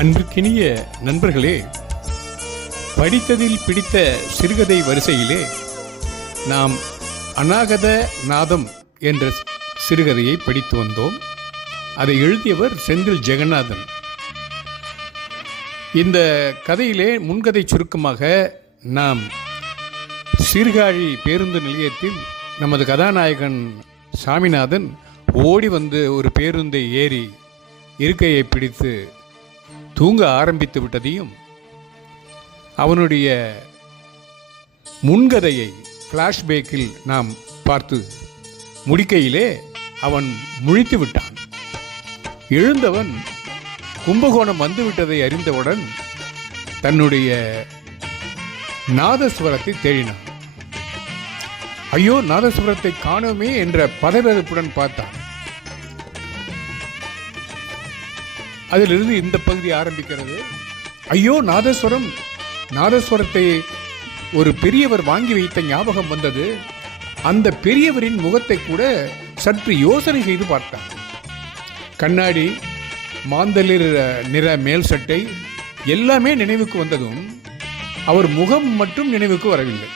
அன்புக்கினிய நண்பர்களே படித்ததில் பிடித்த சிறுகதை வரிசையிலே நாம் அநாகத நாதம் என்ற சிறுகதையை படித்து வந்தோம். அதை எழுதியவர் செந்தில் ஜெகநாதன். இந்த கதையிலே முன்கதை சுருக்கமாக நாம் சீர்காழி பேருந்து நிலையத்தில் நமது கதாநாயகன் சாமிநாதன் ஓடி வந்து ஒரு பேருந்தை ஏறி இருக்கையை பிடித்து தூங்க ஆரம்பித்து விட்டதையும் அவனுடைய முன்கதையை ஃப்ளாஷ்பேக்கில் நாம் பார்த்து முடிக்கையிலே அவன் முழித்து விட்டான். எழுந்தவன் கும்பகோணம் வந்துவிட்டதை அறிந்தவுடன் தன்னுடைய நாதஸ்வரத்தை தேடினான். ஐயோ நாதஸ்வரத்தை காணோமே என்ற பதவியப்புடன் பார்த்தான். அதிலிருந்து இந்த பகுதி ஆரம்பிக்கிறது. ஐயோ நாதஸ்வரம் நாதஸ்வரத்தை ஒரு பெரியவர் வாங்கி வைத்த ஞாபகம் வந்தது. அந்த பெரியவரின் முகத்தை கூட சற்று யோசனை செய்து பார்த்தார் கண்ணாடி மாந்தளிர் நிற மேல் சட்டை எல்லாமே நினைவுக்கு வந்ததும் அவர் முகம் மட்டும் நினைவுக்கு வரவில்லை.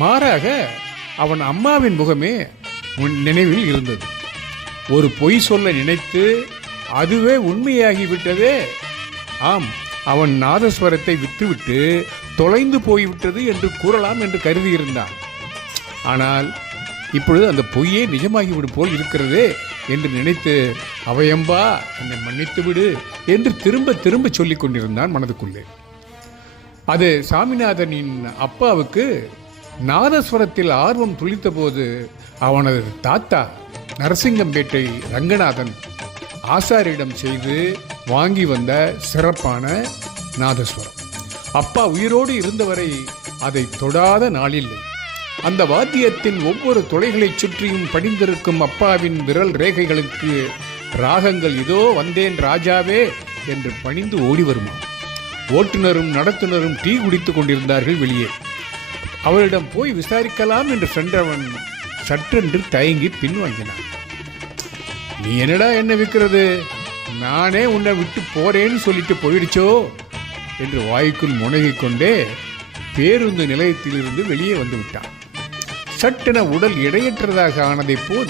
மாறாக அவன் அம்மாவின் முகமே உன் நினைவில் இருந்தது. ஒரு பொய் சொல்ல நினைத்து அதுவே உண்மையாகிவிட்டதே. ஆம் அவன் நாதஸ்வரத்தை விட்டுவிட்டு தொலைந்து போய்விட்டது என்று கூறலாம் என்று கருதியிருந்தான். ஆனால் இப்பொழுது அந்த பொய்யே நிஜமாகிவிடும் போல் இருக்கிறதே என்று நினைத்து அவையம்பா என்னை மன்னித்து விடு என்று திரும்ப திரும்ப சொல்லிக் கொண்டிருந்தான் மனதுக்குள்ளே. அது சாமிநாதனின் அப்பாவுக்கு நாதஸ்வரத்தில் ஆர்வம் துளித்தபோது அவனது தாத்தா நரசிங்கம்பேட்டை ரங்கநாதன் ஆசாரியிடம் செய்து வாங்கி வந்த சிறப்பான நாதஸ்வரம். அப்பா உயிரோடு இருந்தவரை அதை தொடாத நாளில்லை. அந்த வாத்தியத்தின் ஒவ்வொரு துளைகளைச் சுற்றியும் படிந்திருக்கும் அப்பாவின் விரல் ரேகைகளுக்கு ராகங்கள் இதோ வந்தேன் ராஜாவே என்று பணிந்து ஓடி வருமா? ஓட்டுநரும் நடத்துனரும் டீ குடித்துக் கொண்டிருந்தார்கள் வெளியே. அவரிடம் போய் விசாரிக்கலாம் என்று சென்றவன் சற்றென்று தயங்கி பின்வாங்கினான். நீ என்னடா என்ன விற்கிறது? நானே உன்னை விட்டு போறேன்னு சொல்லிட்டு போயிடுச்சோ? என்று வாய்க்குள் முனகிக் கொண்டே பேருந்து நிலையத்திலிருந்து வெளியே வந்து விட்டான். சட்டென உடல் இடையற்றதாக ஆனதைப் போல்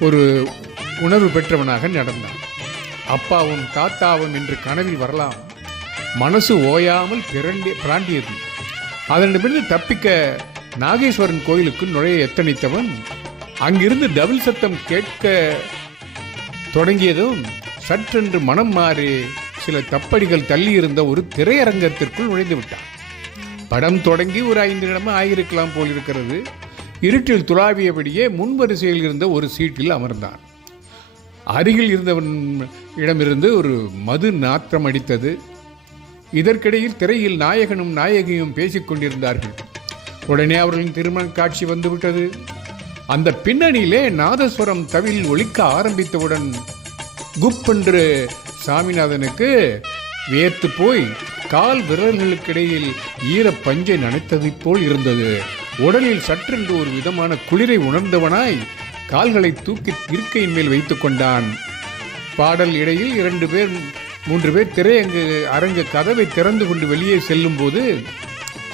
ஒரு உணர்வு பெற்றவனாக நடந்தான். அப்பாவும் தாத்தாவும் என்று கனவில் வரலாம். மனசு ஓயாமல் பிறண்டே பிராண்டியது. அதனிடமிருந்து தப்பிக்க நாகேஸ்வரன் கோயிலுக்கு நுழைய எத்தனித்தவன் அங்கிருந்து டபுள் சத்தம் கேட்க தொடங்கியதும் சற்றென்று மனம் மாறி சில தப்படிகள் தள்ளியிருந்த ஒரு திரையரங்கத்திற்குள் நுழைந்து விட்டான். படம் தொடங்கி ஒரு ஐந்து நிமிடம் ஆகியிருக்கலாம் போல் இருக்கிறது இருட்டில் துளாவியபடியே முன்வரிசையில் இருந்த ஒரு சீட்டில் அமர்ந்தான். அருகில் இருந்தவன் இடமிருந்து ஒரு மது நாற்றம் அடித்தது. இதற்கிடையில் திரையில் நாயகனும் நாயகியும் பேசிக்கொண்டிருந்தார்கள். உடனே அவர்களின் திருமண காட்சி வந்துவிட்டது. அந்த பின்னணியிலே நாதஸ்வரம் தவில் ஒழிக்க ஆரம்பித்தவுடன் குப்பென்று சாமிநாதனுக்கு வியர்த்து போய் கால் விரல்களுக்கிடையில் ஈர பஞ்சை நனைத்ததைப் போல் இருந்தது. உடலில் சற்றென்று ஒரு விதமான குளிரை உணர்ந்தவனாய் கால்களை தூக்கி இருக்கையின் மேல் வைத்துக் கொண்டான். பாடல் இடையில் இரண்டு பேர் மூன்று பேர் திரையங்கு அரங்கு கதவை திறந்து கொண்டு வெளியே செல்லும் போது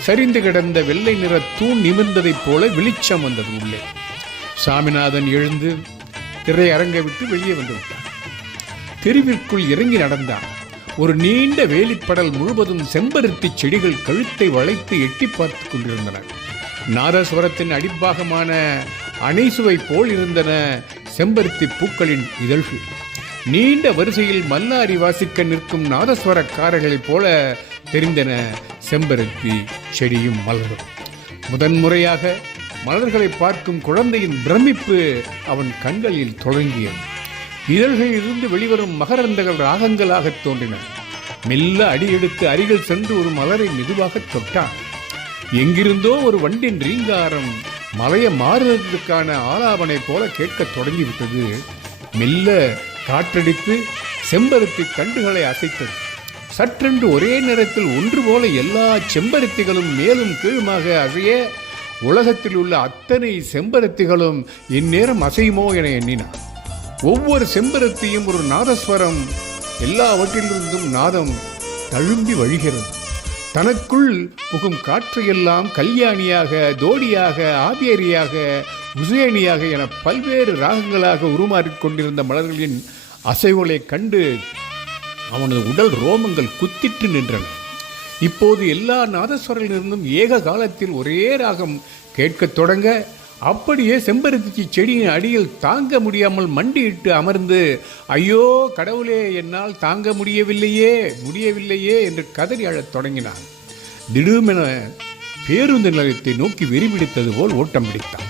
சரிந்து கிடந்த வெள்ளை நிற தூண் நிமிர்ந்ததைப் போல வெளிச்சம் வந்தது உள்ளே. சாமிநாதன் எழுந்து திரையரங்கை விட்டு வெளியே வந்து விட்டான். தெருவிற்குள் இறங்கி நடந்தான். ஒரு நீண்ட வேலிப்படல் முழுவதும் செம்பருத்தி செடிகள் கழுத்தை வளைத்து எட்டி பார்த்து கொண்டிருந்தன. நாதஸ்வரத்தின் அடிப்பாகமான அணைசுவை போல் இருந்தன செம்பருத்தி பூக்களின் இதழ்கள். நீண்ட வரிசையில் மல்லாரி வாசிக்க நிற்கும் நாதஸ்வரக்காரர்களைப் போல தெரிந்தன செம்பருத்தி செடியும் மலரும். முதன்முறையாக மலர்களை பார்க்கும் குழந்தையின் பிரமிப்பு அவன் கண்களில் தொடங்கியது. இதழ்களிலிருந்து வெளிவரும் மகரந்தங்கள் ராகங்களாகத் தோன்றின. மெல்ல அடியெடுத்து அருகில் சென்று ஒரு மலரை மெதுவாக தொட்டான். எங்கிருந்தோ ஒரு வண்டின் ரீங்காரம் மலைய மாறுவதற்கான ஆலாபனை போல கேட்கத் தொடங்கிவிட்டது. மெல்ல காற்றடித்து செம்பருத்தி கண்டுகளை அசைத்தது. சற்றென்று ஒரே நேரத்தில் ஒன்று போல எல்லா செம்பருத்திகளும் மேலும் கீழுமாக அசைய உலகத்தில் உள்ள அத்தனை செம்பருத்திகளும் இந்நேரம் அசையுமோ என எண்ணினார் ஒவ்வொரு செம்பருத்தியும் ஒரு நாதஸ்வரம் எல்லாவற்றிலிருந்தும் நாதம் தழும்பி வழிகிறது. தனக்குள் புகும் காற்றையெல்லாம் கல்யாணியாக தோடியாக ஆபியரியாக உசேனியாக என பல்வேறு ராகங்களாக உருமாறிக் கொண்டிருந்த மலர்களின் அசைவுகளை கண்டு அவனது உடல் ரோமங்கள் குத்திட்டு நின்றன. இப்போது எல்லா நாதஸ்வரிலிருந்தும் ஏக காலத்தில் ஒரே ராகம் கேட்கத் தொடங்க அப்படியே செம்பருத்தி செடியின் அடியில் தாங்க முடியாமல் மண்டியிட்டு அமர்ந்து ஐயோ கடவுளே என்னால் தாங்க முடியவில்லையே முடியவில்லையே என்று கதறி அழத் தொடங்கினான். திடீரென பேருந்து நிலையத்தை நோக்கி வெறிபிடித்தது போல் ஓட்டம் பிடித்தான்.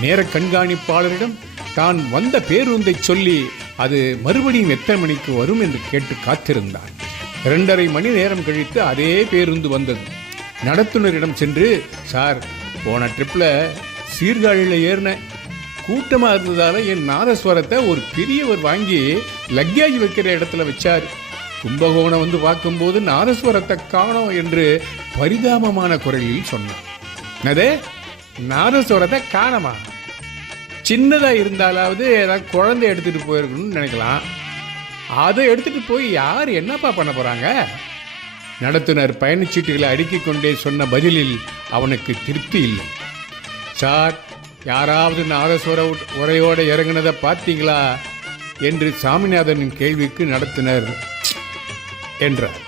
நேர கண்காணிப்பாளரிடம் தான் வந்த பேருந்தை சொல்லி அது மறுபடியும் எத்தனை மணிக்கு வரும்? என்று கேட்டு காத்திருந்தான். இரண்டரை மணி நேரம் கழித்து அதே பேருந்து வந்தது. நடத்துனரிடம் சென்று சார் போன ட்ரிப்பில் சீர்காழியில் ஏறினேன். கூட்டமாக இருந்ததால் என் நாதஸ்வரத்தை ஒரு பெரியவர் வாங்கி லக்கேஜ் வைக்கிற இடத்துல வச்சார். கும்பகோணம் வந்து பார்க்கும்போது நாதஸ்வரத்தை காணோம் என்று பரிதாபமான குரலில் சொன்னான் என்னது? நாதஸ்வரத்தை காணமா? சின்னதாக இருந்தாலாவது ஏதாவது குழந்தை எடுத்துகிட்டு போயிருக்கணும்னு நினைக்கலாம். அதை எடுத்துட்டு போய் யார் என்னப்பா பண்ண போகிறாங்க நடத்துனர் பயணச்சீட்டுகளை அடுக்கிக் கொண்டே சொன்ன பதிலில் அவனுக்கு திருப்தி இல்லை. சார் யாராவது நாதஸ்வர உரையோட இறங்குனதை பார்த்தீங்களா? என்று சாமிநாதனின் கேள்விக்கு நடத்தினர் என்றார்.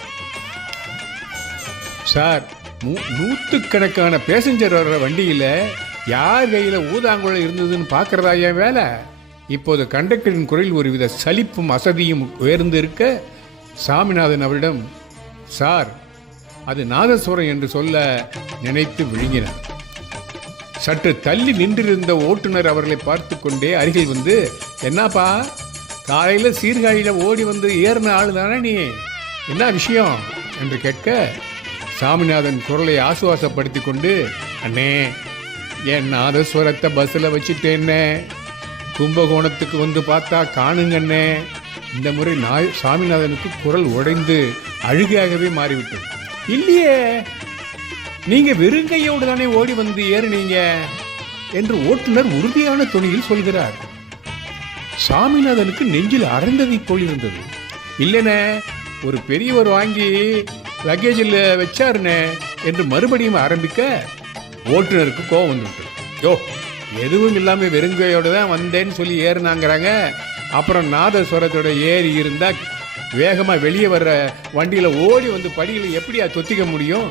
சார் நூ- நூற்றுக்கணக்கான பேசஞ்சர் வர்ற வண்டியில் யார் கையில் ஊதாங்குழல் இருந்ததுன்னு பார்க்குறதா என் வேலை? இப்போது கண்டக்டரின் குரலில் ஒருவித சலிப்பும் அசதியும் உயர்ந்து இருக்க சாமிநாதன் அவரிடம் சார் அது நாதஸ்வரம் என்று சொல்ல நினைத்து விழுங்கினார். சற்று தள்ளி நின்றிருந்த ஓட்டுநர் அவர்களை பார்த்து கொண்டே அருகில் வந்து என்னப்பா காலையில் சீர்காழியில் ஓடி வந்து ஏறின ஆள் தானே நீ? என்ன விஷயம்? என்று கேட்க சாமிநாதன் குரலை ஆசுவாசப்படுத்தி கொண்டு அண்ணே என் நாதஸ்வரத்தை பஸ்ஸில் வச்சுட்டேன்னே. கும்பகோணத்துக்கு வந்து பார்த்தா காணுங்கண்ணே இந்த முறை நாய் சாமிநாதனுக்கு குரல் உடைந்து அழுகையாகவே மாறிவிட்டது. இல்லையே நீங்க வெறுங்கையோடு தானே ஓடி வந்து ஏறுனீங்க? என்று ஓட்டுநர் உறுதியான துணியில் சொல்கிறார். சாமிநாதனுக்கு நெஞ்சில் அறந்ததை போல் இருந்தது இல்லைனே ஒரு பெரியவர் வாங்கி லக்கேஜில் வச்சாருனே என்று மறுபடியும் ஆரம்பிக்க ஓட்டுநருக்கு கோபம் வந்துவிட்டது. யோ எதுவும் இல்லாமல் வெறுங்கையோடு தான் வந்தேன்னு சொல்லி ஏறினாங்கிறாங்க. அப்புறம் நாதஸ்வரத்தோட ஏறி இருந்தால் வேகமாக வெளியே வர்ற வண்டியில் ஓடி வந்து படியில் எப்படியா தொத்திக்க முடியும்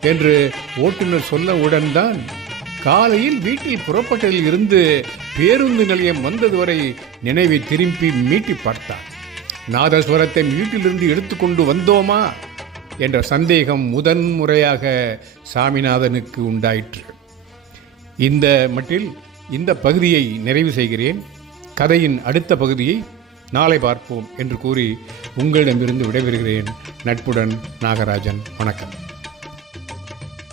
என்று ஓட்டுநர் சொல்ல உடன்தான் காலையில் வீட்டில் புறப்பட்டதில் இருந்து பேருந்து நிலையம் வந்தது வரை நினைவை திரும்பி மீட்டி பார்த்தார் நாதஸ்வரத்தை வீட்டிலிருந்து எடுத்துக்கொண்டு வந்தோமா? என்ற சந்தேகம் முதன் முறையாக சாமிநாதனுக்கு உண்டாயிற்று. இந்த மட்டில் இந்த பகுதியை நிறைவு செய்கிறேன். கதையின் அடுத்த பகுதியை நாளை பார்ப்போம் என்று கூறி உங்களிடமிருந்து விடைபெறுகிறேன். நட்புடன் நாகராஜன். வணக்கம்.